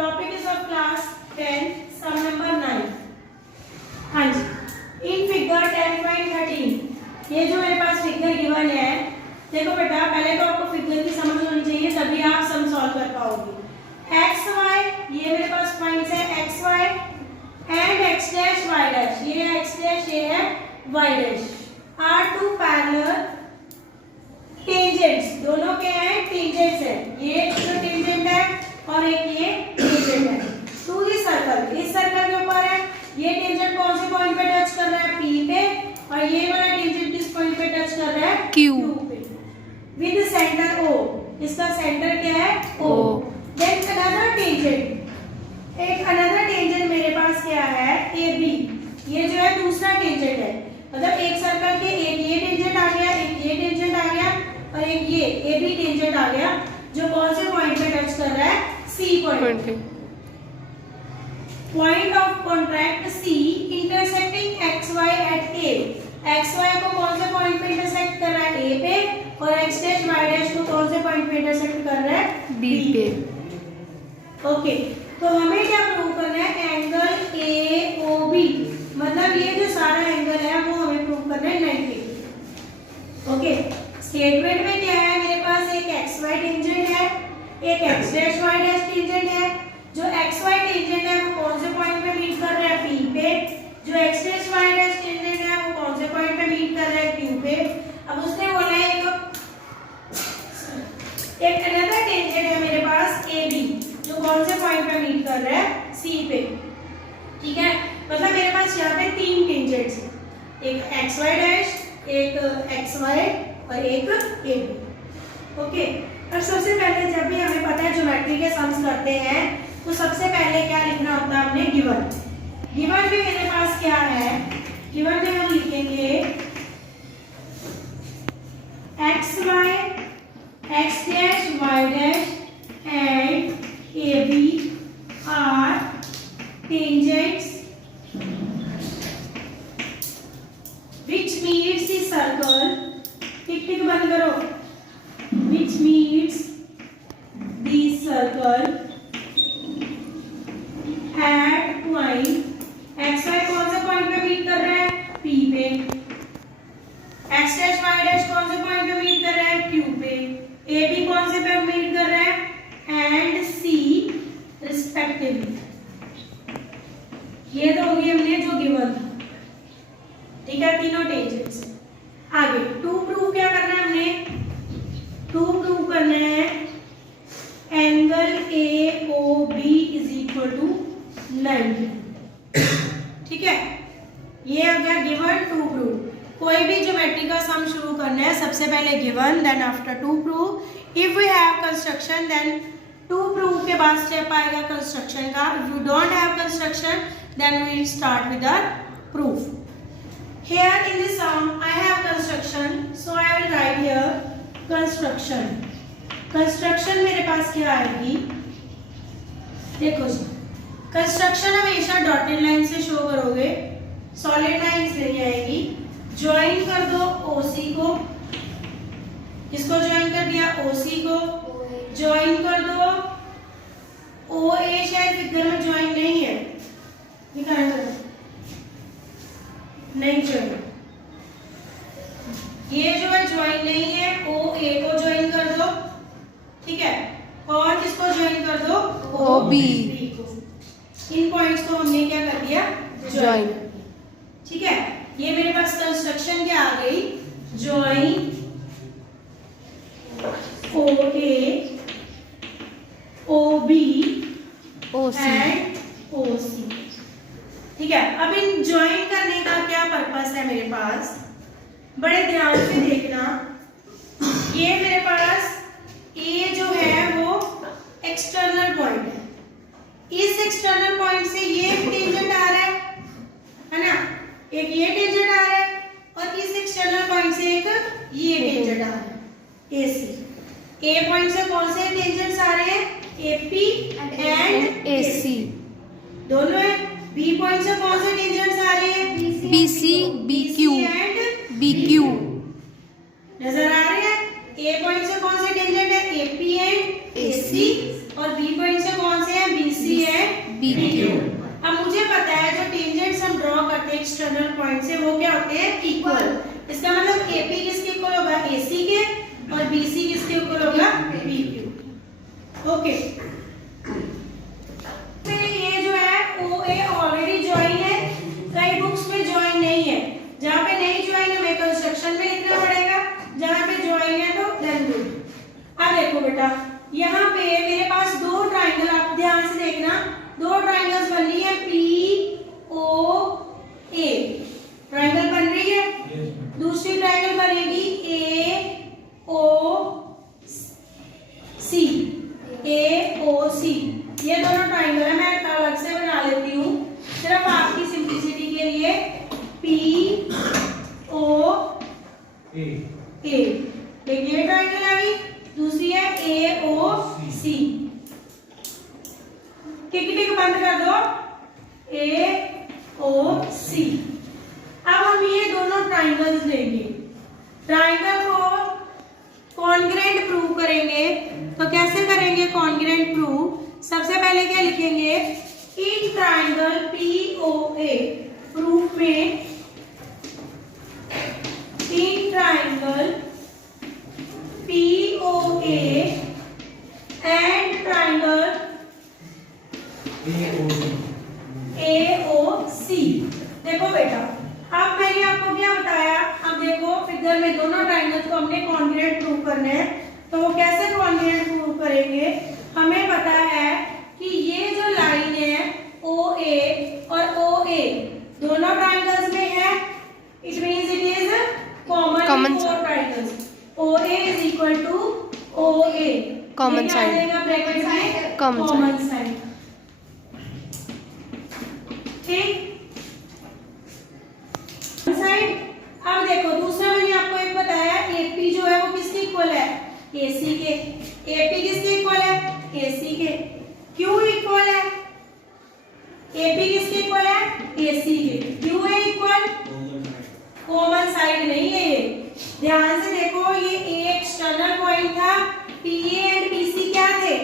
Topic is of class 10 sum number 9। हाँ जी, in figure 10.13 ये जो मेरे पास फिगर गिवन है, देखो बेटा पहले तो आपको फिगर की समझ होनी चाहिए तभी आप सम सॉल्व कर पाओगे। एक्स वाई ये मेरे पास पॉइंट्स है X Y and X dash Y dash, ये है एक्स डैश ये है Y dash are two parallel tangents, दोनों के हैं टेंजेंट्स है, ये जो टेंजेंट है और एक ये टेंजेंट है टू दी सर्कल। इस सर्कल के ऊपर है ये टेंजेंट कौन से पॉइंट पे टच कर रहा है P पे और ये वाला टेंजेंट किस पॉइंट पे टच कर रहा है Q पे विद सेंटर O। इसका सेंटर क्या है O। देन अनदर टेंजेंट, एक अनदर टेंजेंट मेरे पास क्या है AB, ये जो है दूसरा टेंजेंट है, मतलब एक सर्कल के एक ये टेंजेंट आ गया एक ये टेंजेंट आ गया और एक ये AB टेंजेंट आ गया जो कौन से पॉइंट पे टच कर रहा है C पॉइंट पे। Point of contract C intersecting XY at A, XY को कौन से पॉइंट पे इंटरसेक्ट कर रहा है A पे और X डैश Y डैश को कौन से पॉइंट पे इंटरसेक्ट कर रहा है B पे। ओके, तो हमें क्या प्रूव करना है एंगल AOB, मतलब ये जो सारा एंगल है वो हमें प्रूव करना है 90। ओके, स्टेटमेंट में क्या है मेरे पास एक XY टेंजेंट है एक X dash Y dash tangent है, जो XY टेंजेंट है वो कौन से पॉइंट पे मीट कर रहा है P पे, जो X dash Y dash tangent है वो कौन से पॉइंट पे मीट कर रहा है Q पे। अब उसने बोला है एक अनदर टेंजेंट है मेरे पास AB जो कौन से पॉइंट पे मीट कर रहा है C पे। ठीक है, मतलब मेरे पास यहाँ पे तीन टेंजेंट्स हैं, एक XY डैश एक XY और एक AB। ओके, अब सबसे पहले जब भी हमें पता है ज्योमेट्री के सम्स करते हैं तो सबसे पहले क्या लिखना होता है हमने गिवन। गिवन में मेरे पास क्या है, गिवन में हम लिखेंगे XY X dash Y dash and AB are tangents which meets the circle, टिक टिक बंद करो, which meets the circle at point XY कौन से पॉइंट पे मीट कर रहा है P पे, X डैश Y डैश कौन से पॉइंट पे मीट कर रहा है Q पे, AB कौन से पे मीट कर रहा है एंड C रिस्पेक्टिवली। ये तो होगी हमने जो गिवन था, ठीक है, तीनों टेंजेंट्स। आगे टू प्रूव क्या करना है हमने, टू प्रूव करना है angle AOB is equal to 90। ठीक है, ये आ गया गिवन टू प्रूव। कोई भी ज्योमेट्री का सम शुरू करना है सबसे पहले given then after to prove. If we have construction then to prove के बाद स्टेप आएगा कंस्ट्रक्शन का। If you don't have construction then we start with the proof. Here in this sum I have construction, so I will write here construction. Construction मेरे पास क्या आएगी, देखो जी, construction हमेशा dotted line से शो करोगे, solid line से नहीं आएगी। ज्वाइन कर दो OC को, किसको ज्वाइन कर दिया OC को, ज्वाइन कर दो OA, शायद फिगर में ज्वाइन नहीं है, दिखाएं कर नहीं चाहिए, ये जो है ज्वाइन नहीं है, OA को ज्वाइन कर दो। ठीक है, और किसको ज्वाइन कर दो OB को। इन पॉइंट्स को हमने क्या कर दिया ज्वाइन। ठीक है, ये मेरे पास कंस्ट्रक्शन क्या आ गई, join OA OB and OC। ठीक है, अब इन ज्वाइन करने का क्या पर्पस है मेरे पास, बड़े ध्यान से देखना। ये मेरे पास A जो है वो एक्सटर्नल पॉइंट है, इस एक्सटर्नल पॉइंट से ये टेंजेंट आ रहा है ना, एक ये टेंजेंट आ रहा है और इस एक्सटर्नल पॉइंट से एक ये टेंजेंट आ रहा है AC। A पॉइंट से कौन से टेंजेंट्स आ रहे हैं AP एंड AC दोनों है। B पॉइंट से कौन से टेंजेंट्स आ रहे हैं BC BQ एंड BQ, नजर आ रहे हैं। A पॉइंट से कौन से टेंजेंट है AP एंड AC और B पॉइंट से कौन से है BC और BC किसके ऊपर होगा, PQ। ओके, फिर ये जो है OA ऑलरेडी ज्वाइन है, कई बुक्स में ज्वाइन नहीं है, जहाँ पे नहीं ज्वाइन है हमें कंस्ट्रक्शन में लिखना पड़ेगा, जहाँ पे ज्वाइन है तो देन डू। अब देखो बेटा, यहाँ पे मेरे पास दो ट्राइंगल, आप ध्यान से देखना, दो ट्राइंगल्स बन रही है POA, ट्राइंगल बन रही है, दूसरी ट्राइंगल बनेगी AOC, ये दोनों ट्राइंगल है, मैं अलग से बना लेती हूँ सिर्फ आपकी सिंपलिसिटी के लिए। POA, एक ये ट्राइंगल आ गई, दूसरी है AOC, टिक बंद कर दो, AOC। अब हम ये दोनों ट्राइंगल्स लेंगे, ट्राइंगल को कॉन्ग्रुएंट प्रूव करेंगे, तो कैसे करेंगे कॉन्ग्रुएंट प्रूव? सबसे पहले क्या लिखेंगे, इन ट्राइंगल POA प्रूफ में, in triangle POA and triangle AOC। देखो बेटा, अब मैंने आपको क्या बताया, अब देखो फिगर में दोनों ट्राइंगल्स को हमने कॉन्ग्रुएंट प्रूव करना है, तो वो कैसे कॉन्ग्रुएंट प्रूव करेंगे? हमें पता है कि ये जो लाइन है OA और OA दोनों ट्राइंगल्स में है, it means it is common for triangles, OA is equal to OA, common side, bracket में कॉमन साइड, ठीक साइड। अब देखो दूसरा मैंने आपको एक बताया, AP जो है वो किसके इक्वल है, AC के, AP किसके इक्वल है, AC के, Q इक्वल है, AP किसके इक्वल है, AC के, QA इक्वल कॉमन साइड नहीं है ये, ध्यान से देखो, ये A एक्सटर्नल पॉइंट था, PA एंड PC क्या थे,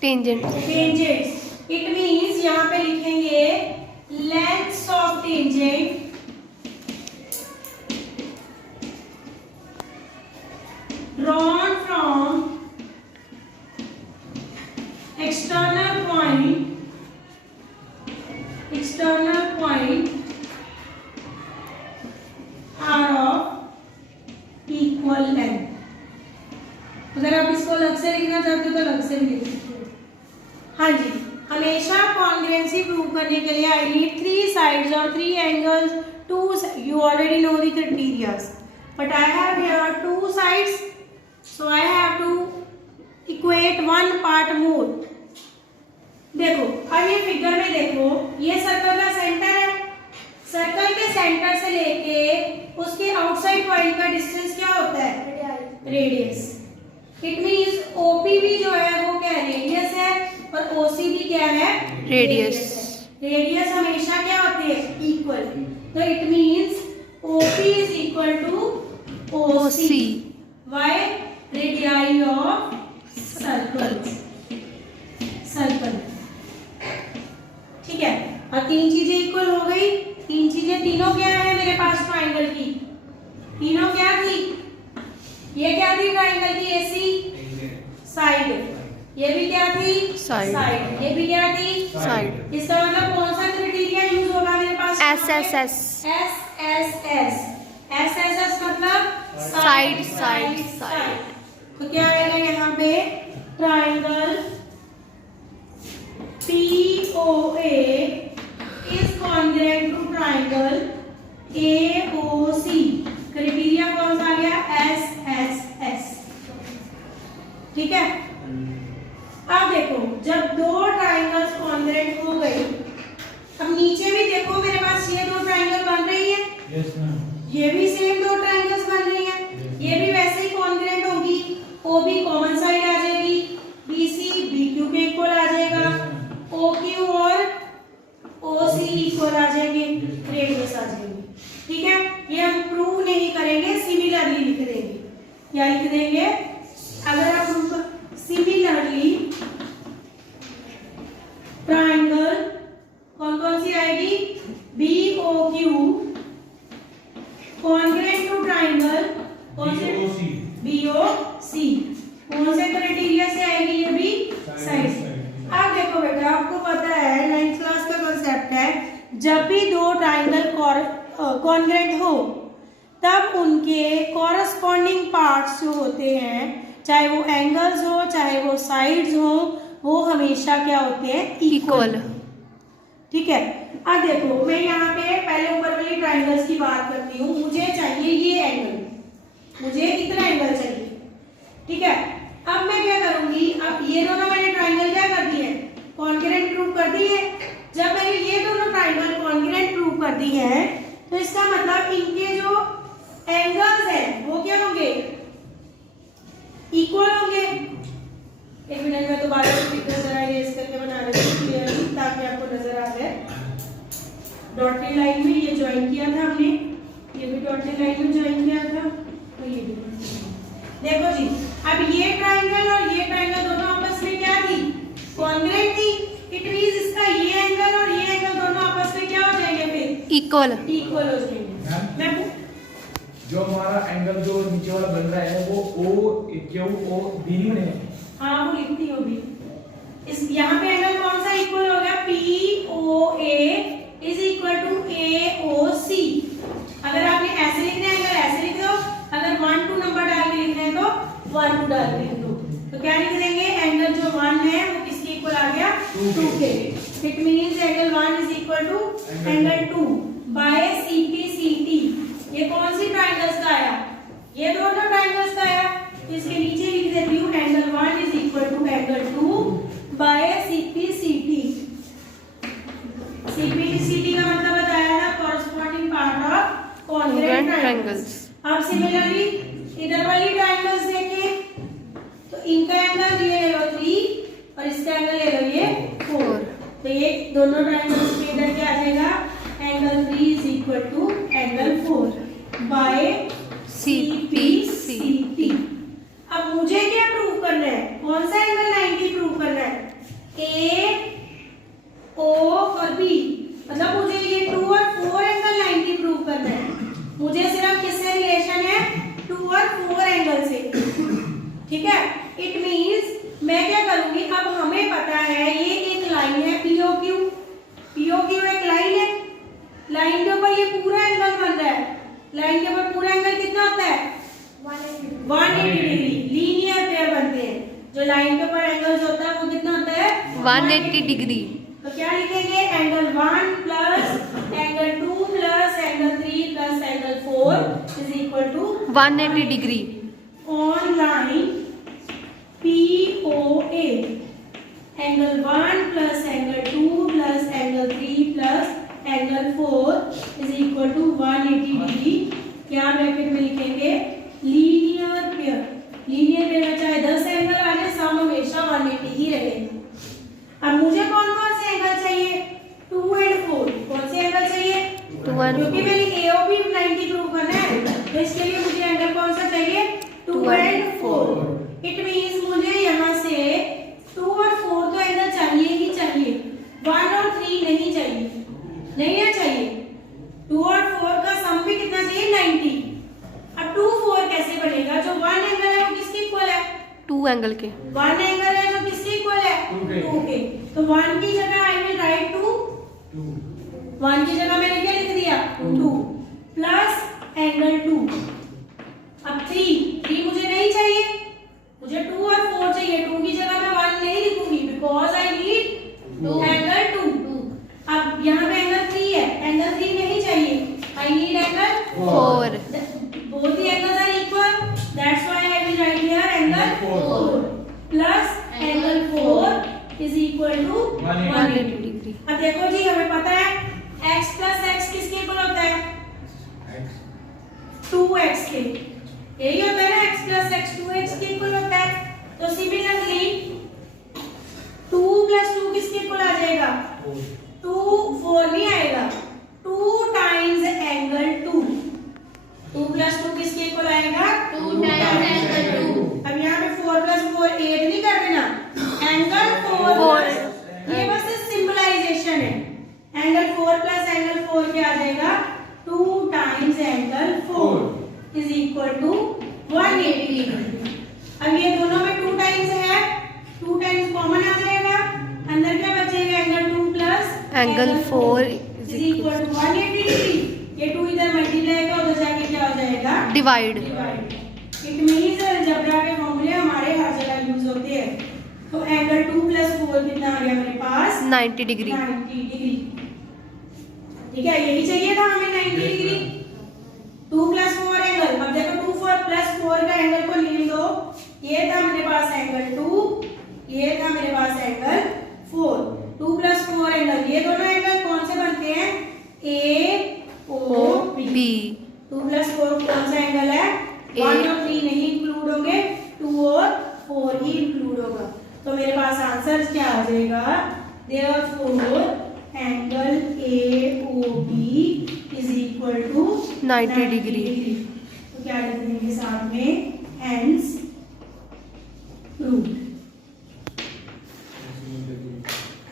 टेंजेंट्स, इट मींस यहाँ पे लिखेंगे lengths of tangent drawn from external point are of equal length। अगर आप इसको अलग से लिखना चाहते हो तो अलग से भी लिख सकते हो। हाँ जी, हमेशा कॉन्ग्रुएंसी प्रूव करने के लिए I need 3 sides or 3 angles, 2, you already know the criteria, but I have here 2 sides, so I have to equate one part more। देखो, अब ये फिगर में देखो, ये सर्कल का सेंटर है, सर्कल के सेंटर से लेके उसके आउटसाइड पॉइंट का डिस्टेंस क्या होता है, रेडियस। इट मींस OP भी जो है वो क्या है, रेडियस है, और OC भी क्या है, रेडियस। रेडियस हमेशा क्या होती है, इक्वल, तो it means OP is equal to OC। Why? Radii of circle, ठीक है। और 3 चीजें इक्वल हो गई, 3 चीजें, तीनों क्या है मेरे पास ट्राइंगल की, तीनों क्या थी, ये क्या थी ट्राइंगल की, AC साइड, ये भी क्या थी, साइड, ये भी क्या थी, साइड। इसका मतलब कौन सा क्राइटेरिया यूज होगा मेरे पास, SSS मतलब साइड। तो क्या आएगा यहाँ पे, triangle POA is congruent to triangle AOC, criteria कौन सा आ गया, SSS, ठीक है। अब देखो, जब दो ट्राइंगल्स कॉन्ग्रुएंट हो गई, अब नीचे भी देखो मेरे पास ये दो ट्राइंगल बन रही है, ये भी सेम दो ट्राइंगल्स बन रही है, ये भी वैसे ही कॉन्ग्रुएंट होगी, OB कॉमन साइड आ जाएगी, BC BQ के इक्वल आ जाएगा, OQ और OC इक्वल आ जाएंगे, रेडियस आ जाएगी, ठीक है। ये हम प्रूव नहीं करेंगे, सिमिलरली लिख देंगे, क्या लिख देंगे, अगर आप सिमिलरली ट्राइंगल कौन सी आएगी, BOQ कॉन्ग्रुएंट टू ट्राइंगल, कौन सी, BOC कौन से क्राइटेरिया से आएगी ये भी साइड से। अब देखो बेटा आपको पता है 9th क्लास का कॉन्सेप्ट है जब भी दो ट्राइंगल कॉन्ग्रेंट हो तब उनके कॉरस्पॉन्डिंग पार्ट्स जो होते हैं चाहे वो एंगल्स हो चाहे वो साइड्स हो वो हमेशा क्या होते हैं इक्वल। ठीक है। अब देखो मैं यहाँ पे पहले ऊपर वाली ट्राइंगल्स की बात करती हूँ। मुझे चाहिए ये एंगल, मुझे इतना एंगल चाहिए। ठीक है। अब मैं क्या करूंगी, अब ये दोनों मैंने ट्राइंगल क्या कर दी है कॉन्ग्रुएंट प्रूव कर दी है। जब मैंने ये दोनों ट्राइंगल कॉन्ग्रुएंट प्रूव कर दी है तो इसका मतलब इनके जो एंगल्स हैं वो क्या होंगे इक्वल होंगे। एक मिनट में दोबारा पिक्चर जरा इरेज करके बना रही हूँ क्लियरली ताकि आपको नजर आ जाए। डॉटेड लाइन में ये ज्वाइन किया था हमने, ये भी डॉटेड लाइन में ज्वाइन किया था तो ये भी। देखो जी अब ये ट्राइंगल और ये ट्राइंगल दोनों आपस में क्या थी कॉन्ग्रुएंट थी। इट मींस इसका ये एंगल और ये एंगल दोनों आपस में क्या हो जाएंगे फिर इक्वल इक्वल हो जाएंगे। मैं जो हमारा एंगल जो नीचे वाला बन रहा है वो OQOB नहीं बनेगा। हाँ वो लिखती हो भी इस यहाँ पे एंगल कौन सा इक्वल हो गया POA is equal to AOC। अगर आपने ऐसे लिखना है एंगल ऐसे लिख दो, अगर 1 2 नंबर डाल के लिखना है तो 1 2 डाल के लिख दो। तो क्या लिख देंगे एंगल जो 1 है वो किसके इक्वल आ गया 2 के। It means angle 1 is equal to angle 2 by CPCT। ये कौन सी ट्राइंगल्स का आया, ये दोनों ट्राइंगल्स का आया। तो इसके नीचे लिख देती हूँ angle 1 is equal to angle 2 by CPCT। CPCT का मतलब बताया था corresponding part of congruent triangles. अब सिमिलरली इधर वाली ट्राइंगल्स देखें तो इनका एंगल ये ले लो 3 और इसका एंगल ले लो ये 4। तो ये दोनों ट्राइंगल्स के इधर क्या आ जाएगा angle 3 is equal to angle 4 by CPCT। अब मुझे क्या प्रूव करना है, कौन सा एंगल 90 प्रूव करना है A O और B। मतलब मुझे ये 2 और 4 एंगल 90 प्रूव करना है। मुझे सिर्फ किससे रिलेशन है 2 और 4 एंगल से। ठीक है। इट मींस मैं क्या करूंगी, अब हमें पता है ये एक लाइन है POQ। POQ एक लाइन है, लाइन के ऊपर ये पूरा एंगल बन रहा है। लाइन के ऊपर पूरा एंगल कितना होता है 180 डिग्री। लीनियर पेयर बनते हैं, जो लाइन के ऊपर एंगल्स होता है वो कितना होता है 180 डिग्री। तो क्या लिखेंगे angle 1 plus angle 2 plus angle 3 plus angle 4 is equal to 180 degree on line POA। Angle 1 plus angle 2 plus angle 3 plus angle 4 is equal to 180 degree. क्या ब्रैकेट में लिखेंगे लीनियर पेयर। लीनियर पेयर में चाहे 10 angle आ जाए सम हमेशा 180 ही रहेगा। अब मुझे कौन कौन से एंगल चाहिए 2 और 4। कौन से एंगल चाहिए 2 और क्योंकि मेरी AOB 90 प्रूव करना है तो इसके लिए मुझे एंगल कौन सा चाहिए 2 और 4। इट मींस मुझे यहाँ से 2 और 4 तो एंगल चाहिए ही चाहिए, 1 और 3 नहीं चाहिए। नहीं है चाहिए 2 और 4 का सम भी कितना चाहिए 90। अब 2 4 कैसे बनेगा, जो 1 एंगल है वो किसके इक्वल है 2 एंगल के। 1 एंगल है जो किसके इक्वल है 2 के। तो 1 की जगह आई विल राइट 2। 1 की जगह मैंने क्या लिख दिया 2 प्लस एंगल 2। अब 3 मुझे नहीं चाहिए, मुझे 2 और 4 चाहिए। 2 की जगह मैं 1 नहीं लिखूंगी बिकॉज आई नीड एंगल 2। अब यहाँ पे एंगल 3 है, एंगल 3 नहीं चाहिए, I need angle 4। both the angles are equal, that's why I will write here angle 4 plus angle 4 is equal to 180 degree. अब देखो जी हमें पता है x plus x किसके इक्वल होता है 2x के। यही होता है ना x plus x 2x के इक्वल होता है। तो सिमिलरली 2 plus 2 किसके इक्वल आ जाएगा 2 4 नहीं आएगा 2 times angle 2। 2 plus 2 किसके इक्वल आएगा 2 times angle 2। अब यहाँ पे 4 plus 4 8 नहीं कर देना, एंगल 4 ये बस सिंबलाइजेशन है। एंगल 4 plus एंगल 4 क्या आ जाएगा 2 times angle 4 is equal to 180 180 degree. अब ये दोनों में 2 टाइम्स है, 2 टाइम्स कॉमन आ जाएगा, अंदर क्या बचेगा angle 2 plus angle 4 is equal to 180 degree. ये 2 इधर मल्टीप्लाई का उधर जाके क्या हो जाएगा डिवाइड। इट मींस अलजेब्रा के फॉर्मूले हमारे हर जगह यूज होते हैं। तो एंगल 2 प्लस 4 कितना आ गया मेरे पास 90 डिग्री। 90 डिग्री। ठीक है, यही चाहिए था हमें 90 डिग्री। 2 प्लस 4 एंगल, अब देखो 2 4 प्लस 4 का एंगल को लिख दो। ये था मेरे पास एंगल 2, ये था मेरे पास एंगल 4। 2 प्लस 4 एंगल, ये दोनों एंगल कौन से बनते हैं ए ओ बी। 2 प्लस 4 कौन सा एंगल है 1 और 3 नहीं इंक्लूड होंगे, 2 और 4 ही इंक्लूड होगा। तो मेरे पास आंसर क्या आ जाएगा, therefore angle AOB is equal to 90 degree. तो क्या लिख देंगे साथ में, hence proved.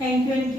Thank you and